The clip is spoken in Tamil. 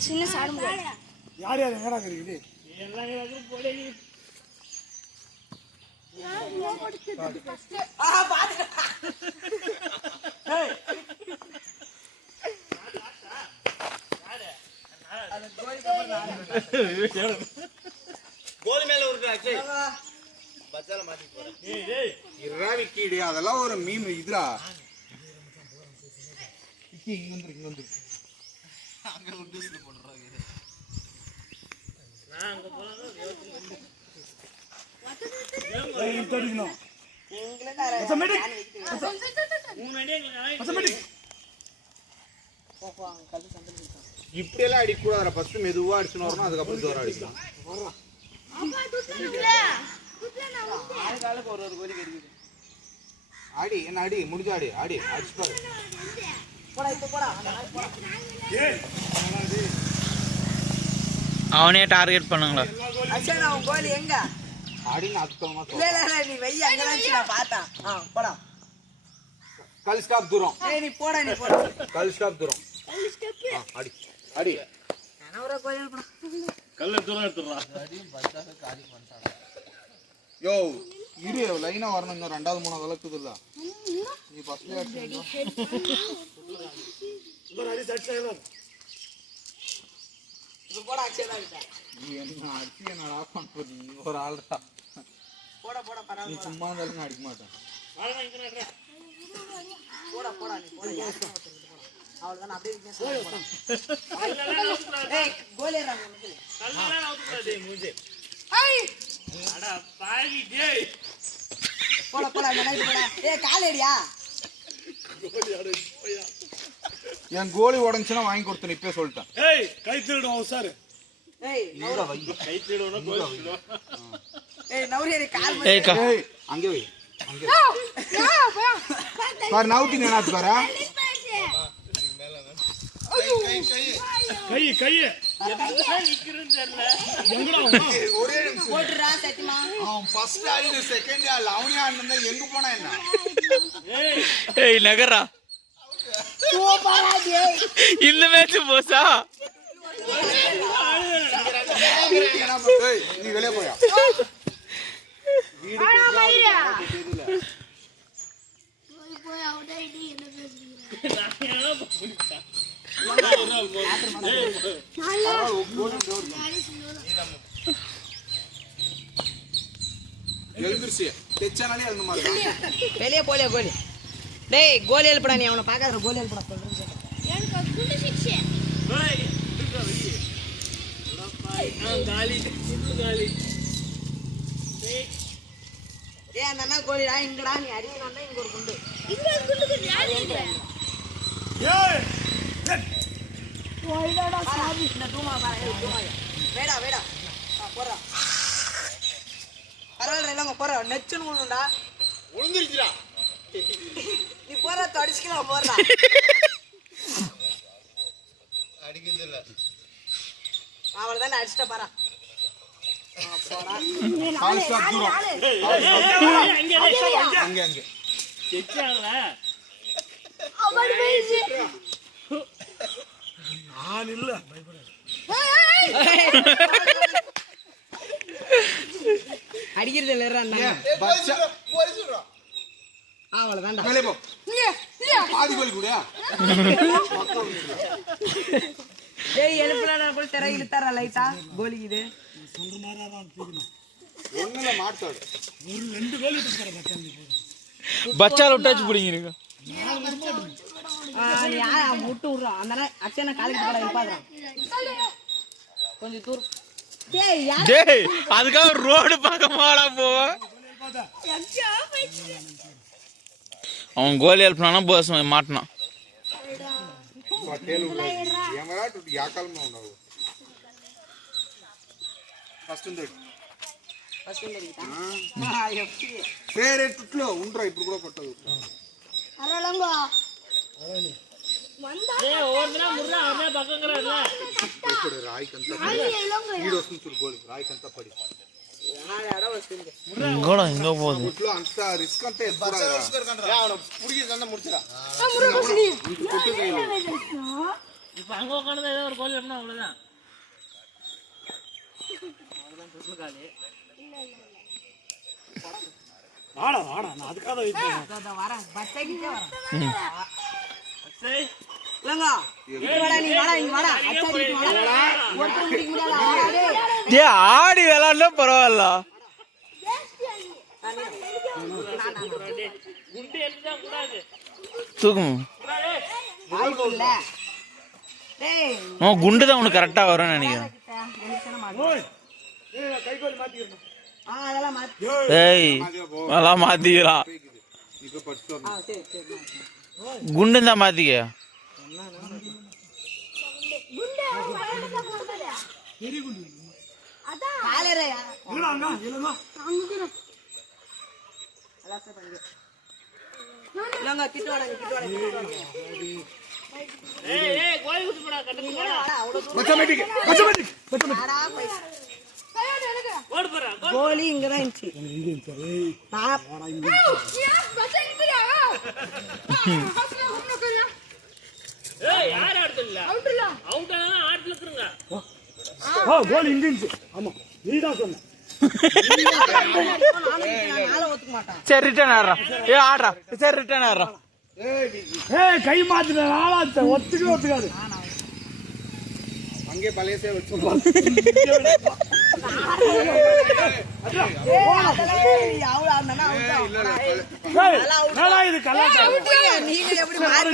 சின்ன சாடு யார் யார் எங்கடா இருக்குது கோல் மேல உருட்டாச்சு பச்சால மாட்டி போறேன் இரவி கீடு அதெல்லாம் ஒரு மீம் இதுடா இங்க வந்து அங்க உட்ஸ்ல போடுறாங்க நான் அங்க போறேன் தடிக்கணும் இப்படி எல்லாம் அடிக்க கூடாதுடா ஃபர்ஸ்ட் மெதுவா அடிச்சுன்னு வரணும் அதுக்கப்புறம் ஜோரா அடிக்கலாம் ஆடி என்ன அடி முடிஞ்ச ஆடி ஆடி அடிச்சு பாரு அவனே டார்கெட் பண்ணுங்களா ஆடின்னு அதுக்கமா நீ வெய்ய அங்கதான் நான் பார்த்தேன் போடா கல் ஸ்டாப் தூரம் நீ போடா நீ போடா கல் ஸ்டாப் தூரம் அடி அடி நான் ஒரு கோயில் போடா கல்ல தூரம் எடுத்துறா யோ இரு லைனா வரணும் இன்னும் ரெண்டாவது மூணாவது வளர்க்குது இல்ல நீ ஃபர்ஸ்ட்ல அடிச்சு அடி சட்டையில இது போடா அச்சேடா நீ என்ன அடிச்சு என்னடா பண்றது நீ ஒரு ஆள்டா போடா போடா பரவாயில்லை நீ சும்மா இருந்தாலும் அடிக்க மாட்டேன் போடா போடா நீ போடா அவ்வளவுதான் அப்படியே ஏய் கோலேறாங்க வந்து கல்லெல்லாம் அவுத்துறாதே மூஞ்சே ஏய் அட பாவி டேய் போடா போடா நைட் போடா ஏய் காலேடியா கோலி அட போயா என் கோலி உடைஞ்சுனா வாங்கி கொடுத்தேன் இப்பவே சொல்லிட்டேன் ஏய் கை திருடுவோம் சார் ஏய் நவுரா வை கை திருடுவோம் கோலி திருடுவோம் ஏய் நவுரியே கால் ஏய் ஏய் அங்க வை அங்க பாரு நவுட்டி நேனாத்து பாரு கை கை எதுக்கு நிக்குறன்னு தெரியல எங்கடா ஒரே நிமிஷம் போடுறா சத்தியமா அவன் ஃபர்ஸ்ட் ஆள் செகண்ட் ஆள் அவனே ஆடுனா எங்க போனா என்ன ஏய் நகரா சூப்பரா டேய் இந்த மேட்ச் போசா ஏய் நீ வெளிய போயா வீடு தெரியல போய் அவுட் ஆயிட்டு என்ன பேசுறீங்க எழுந்திருச்சு தெச்சானாலே அந்த மாதிரி வெளிய போலியா கோலி டேய் கோலி எழுப்படா நீ அவனை பார்க்காத கோலி எழுப்படா சொல்றேன் எனக்கு குண்டு சிக்ஸ் ஏய் இதுக்கு வை நான் காலி காலி ஏய் அந்த அண்ணா கோலிடா இங்கடா நீ அடிக்கணும்னா இங்க ஒரு குண்டு இங்க குண்டுக்கு யாரு இல்ல ஏய் கோலிடா சாமி இந்த தூமா பாரு தூமா வேடா வேடா போறா பரவாயில்லை இல்லங்க போற நெச்சுன்னு விழுண்டா விழுந்துருச்சுடா நீ போற தடிச்சுக்கலாம் போறா அடிக்கிறது இல்ல அவளதான் அடிச்சிட்ட பாரா போடா கால் ஸ்டாப் தூரம் அங்க அங்க அங்க செச்சாங்கல அவன் பேசி நான் இல்ல பயப்படாத அடிக்கிறது இல்லறா அண்ணா பச்சா போலிசுடா அவளதான் வெளிய போ பாதி கோலி குடியா ஏய் எழுப்புடா போய் தர இழுத்தாரா லைட்டா கோலிக்கு இது சொல்ற மாதிரி தான் தூக்கணும் ஒண்ணுல மாட்டாடு ஒரு ரெண்டு கோல் விட்டு போற பச்சால விட்டாச்சு புடிங்க நீ முட்டு விடுறா அந்த அச்சனை காலிக்கு போட இருப்பாதான் கொஞ்சம் தூரம் டேய் யார் டேய் அதுக்காக ரோடு பார்க்க மாடா போவ அவன் கோலி எழுப்பினா போஸ் மாட்டினான் పటేల్ ఉన్నాయి ఏమరా యాకాలంలో ఉన్నావు ఫస్ట్ ఉంది వేరే టుట్లో ఉండరా ఇప్పుడు కూడా కొట్టదు அரலங்கோ ఇప్పుడు రాయికంతా ఈడు వస్తుంది చూడు గోల్ రాయికంతా పడి ఇంకోడా ఇంకో పోదు టుట్లో అంత రిస్క్ అంతా ఎత్తురా పుడిగి దండ ముడిచిరా இப்ப அங்க உட்காந்து ஏதோ ஒரு கோல் எப்படின்னா அவ்வளவுதான். வாடா வாடா நான் அதுக்காக வெயிட் பண்ணேன். இதோ வரேன் பச்சைக்கிட்டே வரேன் சரி. இல்லங்க இங்க வாடா நீ வாடா இங்க வாடா அச்சாடிக்கு வாடா ஒருத்தர் முடிக்க முடியல வாடா டேய் ஏ ஆடி விளையாடல பரவாயில்ல. குண்டு எடுத்துதான் கூடாது. தூக்கும் வாய்ப்பு இல்ல டேய் அவன் குண்டு தான் உனக்கு கரெக்டா வரும்னு நினைக்கிறேன். ஓய் ஏய் நான் கைகோல் மாத்திக்கிறேன். அதெல்லாம் மாத்தி ஏய் அதெல்லாம் மாத்திக்கலாம். இப்ப பட்டு சரி சரி குண்டு தான் மாத்திக்க. குண்டு அவன் பையனுக்கு போடுறாரு. அதான் காலேரையா இல்லங்க இல்லங்க. அலாச பண்ணு இல்லங்க கிட்ட வாடா கிட்ட வாடா ஏய் கோலி குத்து போடா கட்டத்து போடா. வாடா அவ்வளவு பச்சமேட்டிக் வாடா போய் கையோட எடுங்க. ஓடு போறா. கோலி இங்க தான் இருந்துச்சு நான் ஏன் பச்சை கிட்டியா? ஹாஸ்ல ஒண்ணு கரியா. ஏய் யார் ஆடுதுல்ல? அவுட்ல. அவுட் ஆனா ஆட்ல இருக்குங்க. கோல் இங்க இருந்துச்சு. ஆமா நீதான் சொன்ன. நாளை ஒத்துக்க மாட்டான் சரி ரிட்டர்ன் ஆடுறான். ஏ ஆடுறா சரி ரிட்டர்ன் ஆடுறான். ஏய் கை மாத்தின ஆளாச்ச ஒத்துக்காது. அங்கே பழையசே வச்சு அவ்வளவு அந்த இல்ல ஏய் நல்லா இது கலாட்டா. நீங்க எப்படி மாறி